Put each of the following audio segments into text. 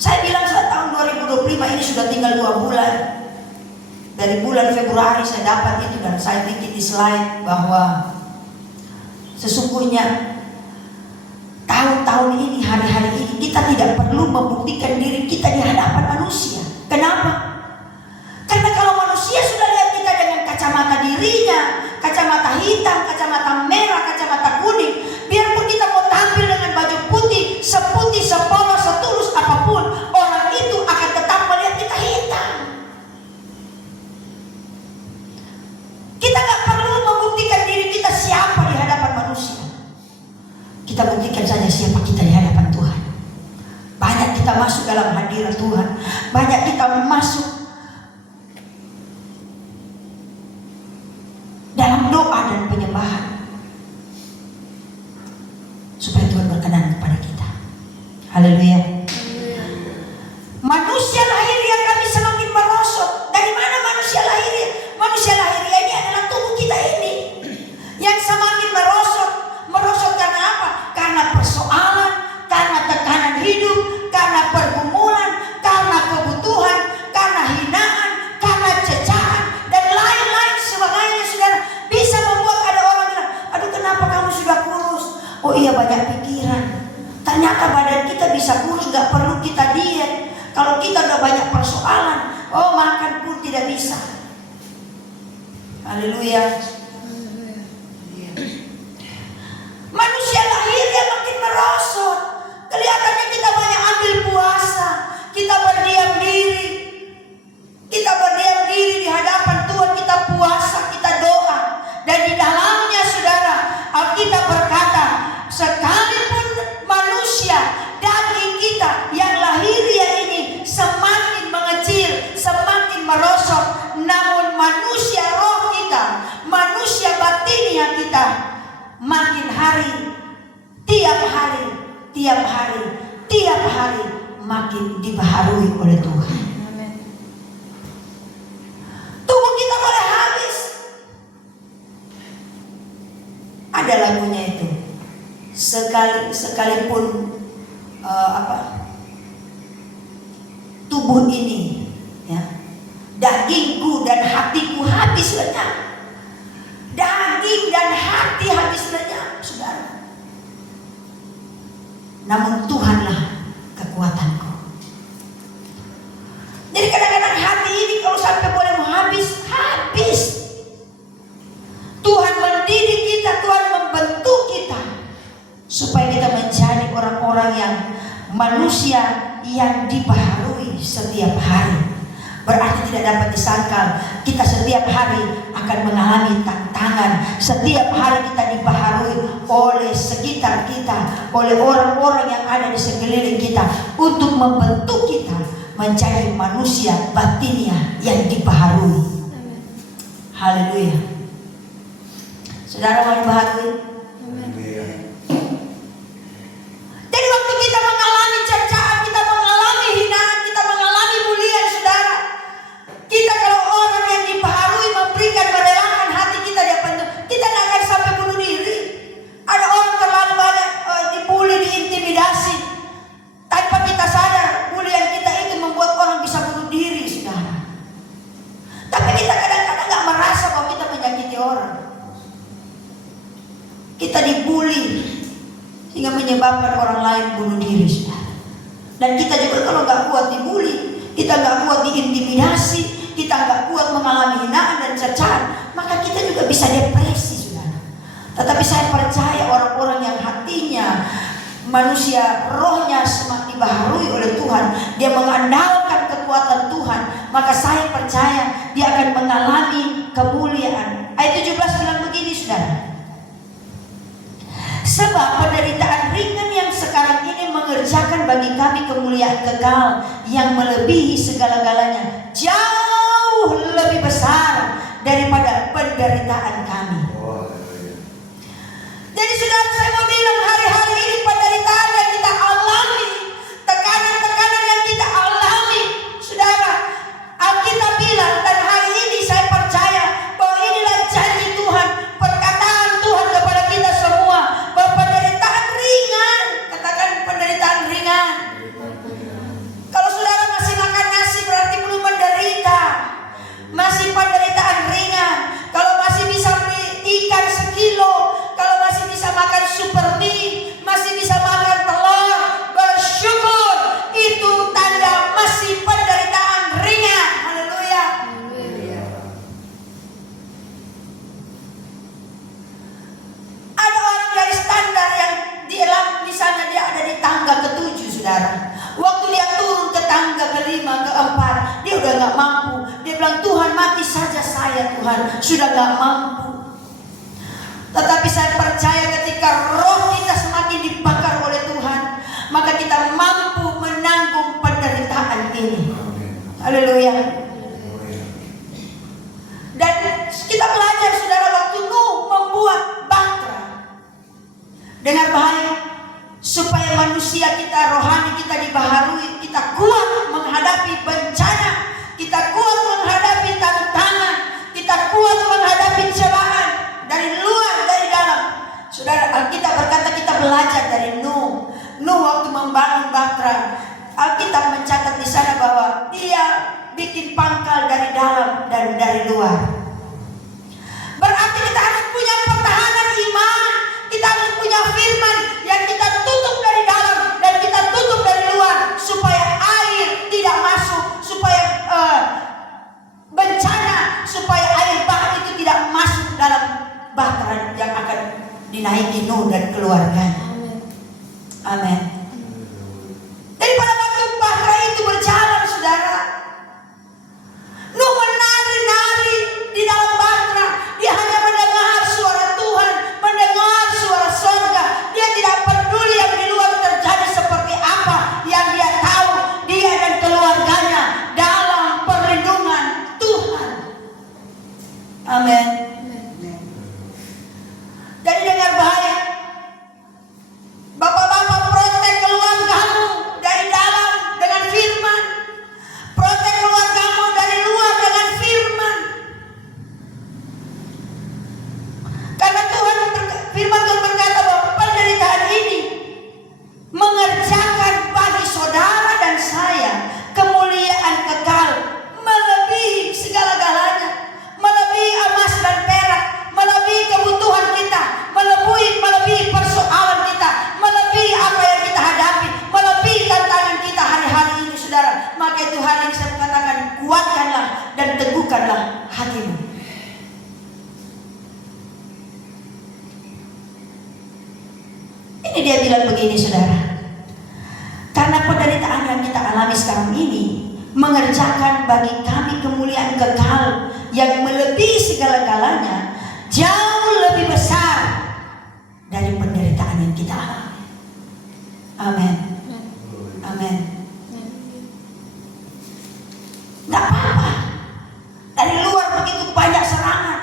Saya bilang tahun 2025 ini sudah tinggal 2 bulan. Dari bulan Februari saya dapat itu dan saya bikin di slide bahwa sesungguhnya tahun-tahun ini, hari-hari ini kita tidak perlu membuktikan diri kita di hadapan manusia. Kenapa? Karena kalau manusia sudah lihat kita dengan kacamata dirinya, kacamata hitam, kacamata merah, kacamata kuning, biarpun kita mau tampil dengan baju putih, seputih, sepolos, setulus apapun, orang itu akan tetap melihat kita hitam. Kita gak perlu membuktikan diri kita siapa di hadapan manusia. Kita buktikan saja siapa kita di hadapan Tuhan. Banyak kita masuk dalam hadirat Tuhan, banyak kita masuk dalam doa dan penyembahan supaya Tuhan berkenan kepada kita. Haleluya. Manusia lahiriah kami semakin merosot. Dari mana manusia lahiriah? Manusia lahiriah ini adalah tubuh kita ini yang semakin merosot. Merosot karena apa? Karena persoalan, karena tekanan hidup, karena pergumulan, karena kebutuhan, karena hinaan, karena cecaan, dan lain-lain sebagainya. Saudara, bisa membuat ada orang bilang, aduh kenapa kamu sudah kurus? Oh iya, banyak pikiran. Ternyata badan kita bisa kurus, gak perlu kita diet. Kalau kita udah banyak persoalan, oh makan pun tidak bisa. Haleluya. Manusia lahirnya makin merosot. Kelihatannya kita banyak ambil puasa, kita berdiam diri. Kita berdiam diri di hadapan Tuhan, kita puasa, kita doa. Dan di dalamnya saudara, Alkitab berkata, sekalipun manusia daging kita yang lahiriah ini semakin mengecil, semakin merosot, namun manusia roh kita, manusia batiniah kita, makin hari, tiap hari makin dibaharui oleh Tuhan. Amen. Tubuh kita boleh habis. Ada lagunya itu. Sekalipun tubuh ini, ya, dagingku dan hatiku habis lenyap. Daging dan hati habis lenyap, saudara. Namun Tuhanlah kekuatanku. Jadi kadang-kadang hati ini kalau sampai boleh mau habis. Tuhan mendidik kita, Tuhan membentuk kita supaya kita menjadi orang-orang yang manusia yang dibaharui setiap hari. Berarti tidak dapat disangkal kita setiap hari akan mengalami tantangan. Setiap hari kita dibaharui oleh sekitar kita, oleh orang-orang yang ada di sekeliling kita, untuk membentuk kita menjadi manusia batiniah yang dibaharui. Haleluya. Saudara mau dibaharui? Jadi waktu kita mengalami cercaan, kita mengalami hinaan, kita mengalami bulian, saudara, kita kalau orang yang dibaharui memberikan, merelakan hati kita di hadapan Tuhan, kita tidak akan sampai bunuh diri. Ada orang terlalu banyak dibully, diintimidasi, tanpa kita sadar bulian kita itu membuat orang bisa bunuh diri, saudara. Tapi kita kadang-kadang gak merasa bahwa kita menyakiti orang. Kita dibully sehingga menyebabkan orang lain bunuh diri, saudara. Dan kita juga kalau gak kuat dibully, kita gak kuat diintimidasi, kita gak kuat mengalami hinaan dan cercaan, maka kita juga bisa depresi, saudara. Tetapi saya percaya orang-orang yang hatinya, manusia rohnya semakin dibaharui oleh Tuhan, dia mengandalkan kekuatan Tuhan, maka saya percaya dia akan mengalami kemuliaan. Ayat 17 bilang begini, saudara. Sebab penderitaan ringan yang sekarang ini mengerjakan bagi kami kemuliaan kekal yang melebihi segala-galanya, jauh lebih besar daripada penderitaan kami. Jadi saudara, saya mau bilang hari-hari ini penderitaan yang kita alami, tekanan-tekanan yang kita alami, saudara, Alkitab bilang, dan hari ini saya percaya bahwa inilah janji Tuhan, perkataan Tuhan kepada kita semua, bahwa penderitaan ringan, katakan penderitaan ringan. saudara. Waktu dia turun ke tangga kelima, keempat, dia udah gak mampu. Dia bilang, Tuhan mati saja saya Tuhan, sudah gak mampu. Tetapi saya percaya ketika roh kita semakin dibakar oleh Tuhan, maka kita mampu menanggung penderitaan ini. Haleluya. Dan kita belajar saudara, waktu Nuh membuat bahtera. Dengar baik, supaya manusia kita, rohani kita dibaharui, kita kuat menghadapi bencana, kita kuat menghadapi tantangan, kita kuat menghadapi cobaan dari luar, dari dalam. Saudara, Alkitab berkata kita belajar dari Nuh. Nuh waktu membangun bahtera, Alkitab mencatat di sana bahwa dia bikin pangkal dari dalam dan dari luar. Berarti kita harus punya pertahanan iman. Kita harus punya firman yang kita tutup dari dalam dan kita tutup dari luar, supaya air tidak masuk, supaya bencana, supaya air bah itu tidak masuk dalam bahtera yang akan dinaiki Nuh dan keluarganya. Amin. Jadi pada waktu bahtera itu berjalan, saudara, Nuh menari-nari di dalam bahtera. Dia hanya mendengar suara Tuhan, mendengar suara surga. Dia tidak peduli yang di luar terjadi seperti apa. Yang dia tahu, dia dan keluarganya dalam perlindungan Tuhan. Amin. Jadi dengar baik, bapak-bapak, protek keluargamu dari dalam dengan firman, protek keluargamu dari luar dengan firman. Karena firman Tuhan berkata bahwa penderitaan ini mengerjakan bagi saudara dan saya kemuliaan kekal, melebihi segala-galanya, melebihi emas dan perak, melebihi kebutuhan kita, melebihi persoalan kita, melebihi apa yang kita hadapi, melebihi tantangan kita hari-hari ini, saudara. Maka itu hari ini saya katakan, kuatkanlah dan teguhkanlah hatimu. Ini dia bilang begini, saudara. Karena penderitaan yang kita alami sekarang ini mengerjakan bagi kami kemuliaan kekal yang melebihi segala-galanya, jauh lebih besar dari penderitaan yang kita alami. Amin. Amin. Tidak apa-apa. Dari luar begitu banyak serangan,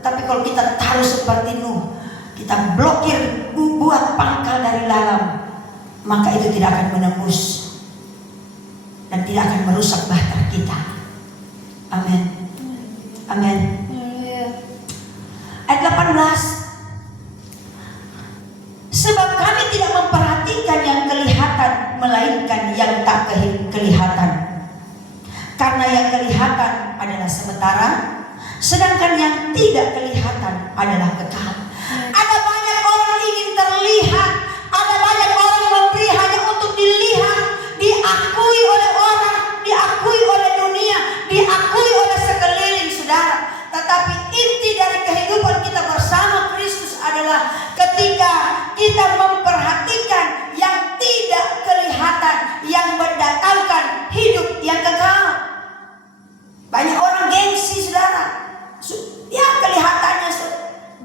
tetapi kalau kita taruh seperti Nuh, kita blokir, buat pangkal dari dalam, maka itu tidak akan menembus dan tidak akan merusak bahtera kita. Amin. Amin. Ayat 18. Sebab kami tidak memperhatikan yang kelihatan, melainkan yang tak kelihatan. Karena yang kelihatan adalah sementara, sedangkan yang tidak kelihatan adalah kekal. Ada banyak orang ingin terlihat, ada banyak orang memberi hanya untuk dilihat, diakui oleh orang, diakui oleh dunia, diakui oleh sekeliling, saudara. Tetapi inti dari kehidupan kita bersama Kristus adalah ketika kita memperhatikan yang tidak kelihatan, yang mendatangkan hidup yang kekal. Banyak orang gengsi, saudara. Ya, kelihatannya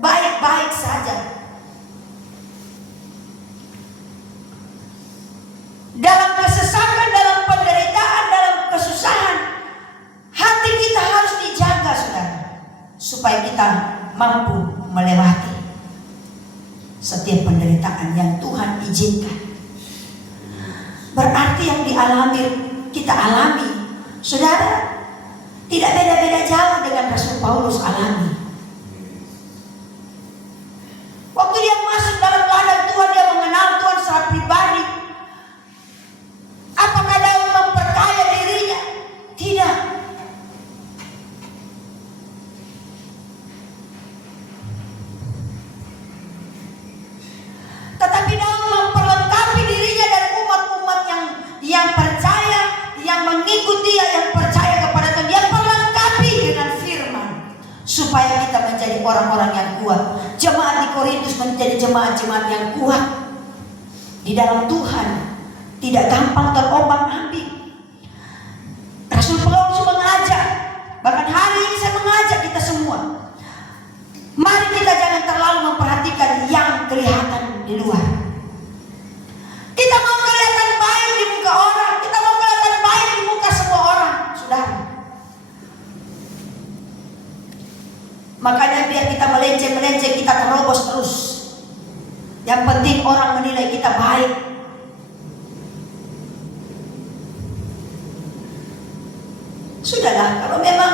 baik-baik saja. Dalam kesesakan, dalam penderitaan, dalam kesusahan, hati kita harus dijaga, saudara, supaya kita mampu melewati setiap penderitaan yang Tuhan izinkan. Berarti yang dialami, kita alami, saudara, tidak beda-beda jauh dengan Rasul Paulus alami. Waktu dia masuk dalam ladang Tuhan, dia mengenal Tuhan secara pribadi. Apakah Daud memperkaya dirinya? Tidak. Tetapi Daud memperlengkapi dirinya dan umat-umat yang percaya, yang mengikuti dia, yang percaya kepada Tuhan. Dia perlengkapi dengan firman supaya kita menjadi orang-orang yang kuat. Jemaat di Korintus menjadi jemaat-jemaat yang kuat di dalam Tuhan. tidak gampang terombang-ambing. Rasul Paulus mengajak, bahkan hari ini saya mengajak kita semua, mari kita jangan terlalu memperhatikan yang kelihatan di luar. Kita mau kelihatan baik di muka orang, kita mau kelihatan baik di muka semua orang, saudara. Makanya biar kita melenceng, kita terobos terus. Yang penting orang menilai kita baik. Sudahlah, kalau memang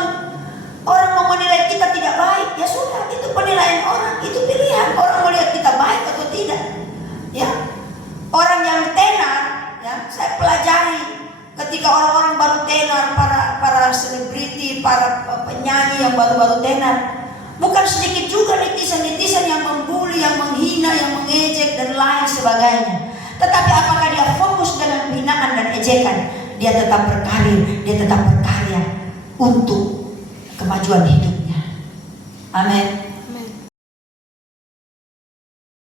orang mau menilai kita tidak baik, ya sudah, itu penilaian orang, itu pilihan orang melihat kita baik atau tidak. Ya, orang yang tenar, ya, saya pelajari ketika orang-orang baru tenar, para selebriti, para penyanyi yang baru-baru tenar, bukan sedikit juga netizen-netizen yang membuli, yang menghina, yang mengejek dan lain sebagainya. Tetapi apakah dia fokus dengan hinaan dan ejekan? Dia tetap berkarir, dia tetap berkarya untuk kemajuan hidupnya. Amin.